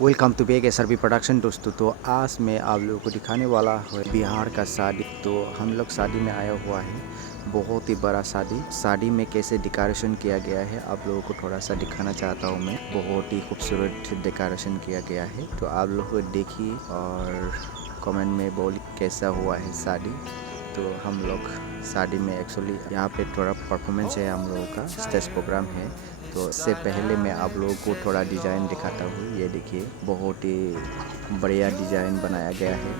Welcome to Baig S R B production दोस्तों। तो आज मैं आप लोगों को दिखाने वाला हूँ बिहार का शादी। तो हम लोग शादी में आया हुआ है, बहुत ही बड़ा शादी में कैसे डेकोरेशन किया गया है आप लोगों को थोड़ा सा दिखाना चाहता हूँ मैं। बहुत ही खूबसूरत डेकोरेशन किया गया है, तो आप लोग देखिए और कमेंट में बोल कैसा हुआ है शादी। तो हम लोग शादी में एक्चुअली यहाँ पे थोड़ा परफॉर्मेंस है, हम लोगों का स्टेज प्रोग्राम है। तो इससे पहले मैं आप लोगों को थोड़ा डिज़ाइन दिखाता हूँ। ये देखिए बहुत ही बढ़िया डिज़ाइन बनाया गया है।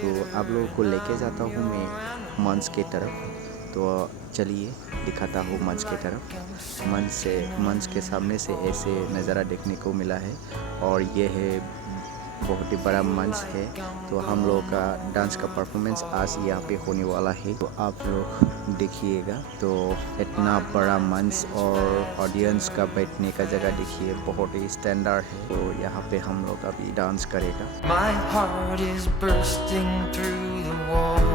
तो आप लोगों को लेके जाता हूँ मैं मंच के तरफ। तो चलिए दिखाता हूँ मंच के तरफ। मंच के सामने से ऐसे नज़ारा देखने को मिला है, और ये है बहुत ही बड़ा मंच है। तो हम लोग का डांस का परफॉर्मेंस आज यहाँ पे होने वाला है, तो आप लोग देखिएगा। तो इतना बड़ा मंच और ऑडियंस का बैठने का जगह देखिए, बहुत ही स्टैंडर्ड है। तो यहाँ पे हम लोग अभी डांस करेगा। My heart is bursting through the wall,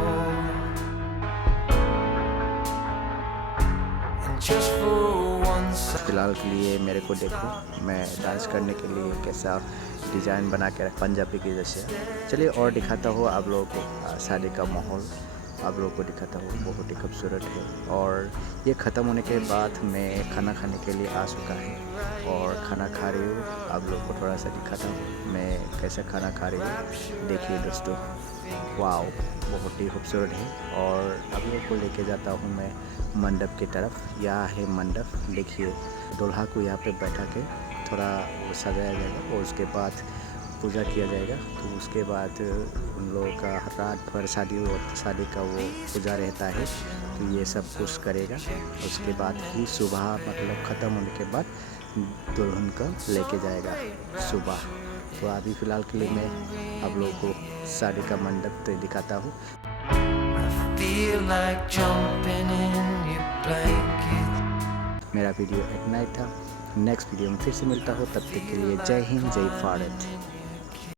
and just for once फिलहाल के लिए मेरे को देखो, मैं डांस करने के लिए कैसा डिज़ाइन बना के पंजाबी की जैसे। चलिए और दिखाता हूँ आप लोगों को शादी का माहौल, आप लोगों को दिखाता हूँ। बहुत ही खूबसूरत है। और ये ख़त्म होने के बाद मैं खाना खाने के लिए आ चुका है, और खाना खा रही हूँ। आप लोगों को थोड़ा सा दिखाता हूँ मैं कैसे खाना खा रही हूँ। देखिए दोस्तों, वाओ बहुत ही खूबसूरत है। और आप लोगों को लेके जाता हूँ मैं मंडप की तरफ। यहाँ है मंडप, देखिए दूल्हा को यहाँ पे बैठा के थोड़ा सजाया जाएगा, और उसके बाद पूजा किया जाएगा। तो उसके बाद उन लोगों का रात भर शादी का वो पूजा रहता है। तो ये सब कुछ करेगा, उसके बाद ही सुबह मतलब ख़त्म होने के बाद दुल्हन को लेके जाएगा सुबह। तो अभी फ़िलहाल के लिए मैं आप लोगों को शादी का मंडप तो दिखाता हूँ। I feel like jumping in your blanket. मेरा वीडियो इतना ही था। नेक्स्ट वीडियो में फिर से मिलता हो, तब तक के लिए जय हिंद जय भारत।